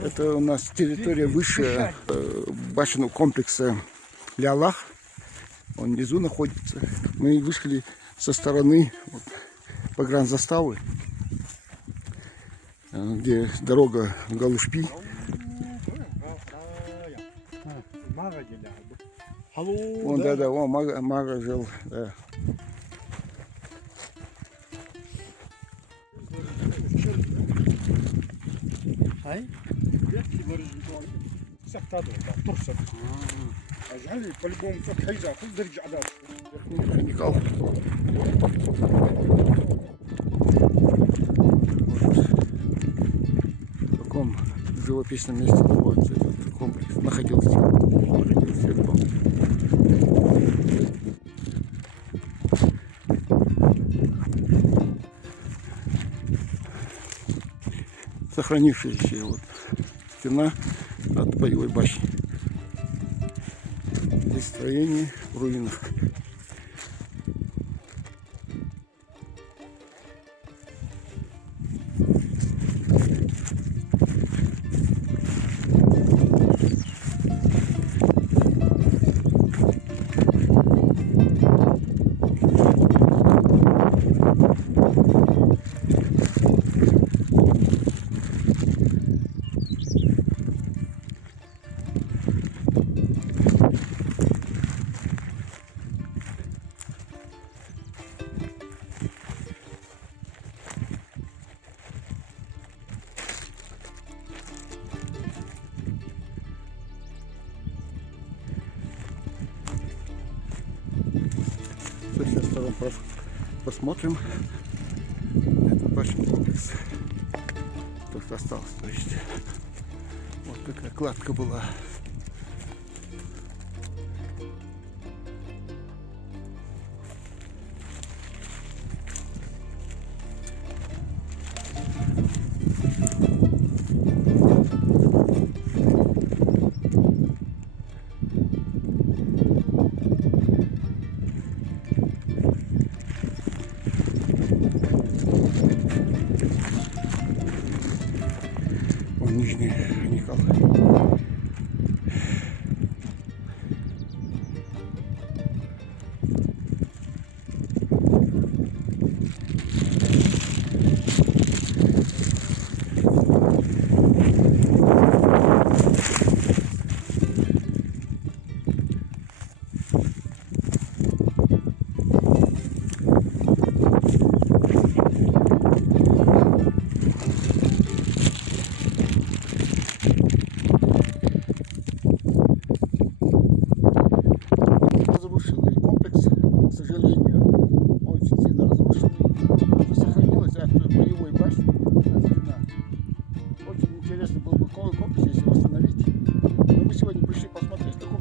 Это у нас территория выше башенного комплекса Ля-Аллах. Он внизу находится. Мы вышли со стороны вот, погранзаставы, где дорога в Галушпи. Вон, да, вон Мага жил, да. В каком живописном месте находится этот комплекс? Находился. Сохранившаяся вот стена от боевой башни. Здесь строение в руинах. Сейчас втором посмотрим этот башенный комплекс, то, что осталось. То есть вот такая кладка была. Нижний Никол.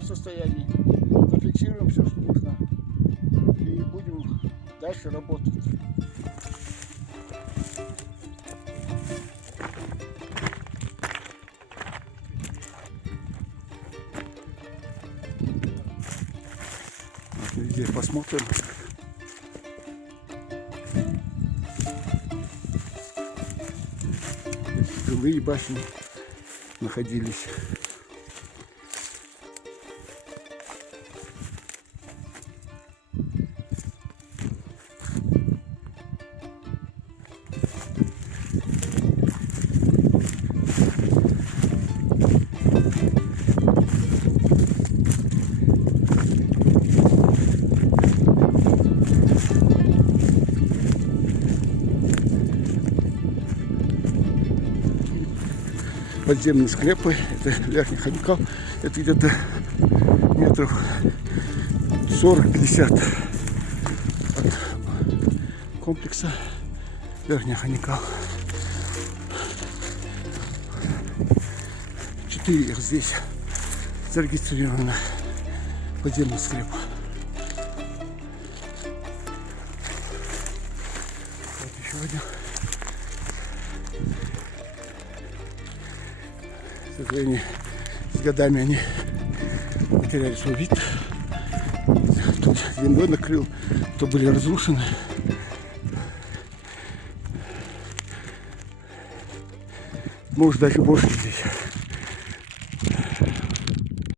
Состоянии, зафиксируем все, что нужно, и будем дальше работать. Вот, везде посмотрим. Здесь жилые башни находились. Подземные склепы, это Верхний Ханикал, это где-то метров 40-50 от комплекса Верхний Ханикал. 4 их здесь зарегистрировано подземных склепов. Вот еще один. К сожалению, с годами они потеряли свой вид. Тут землей накрыл, то были разрушены. Может даже больше здесь.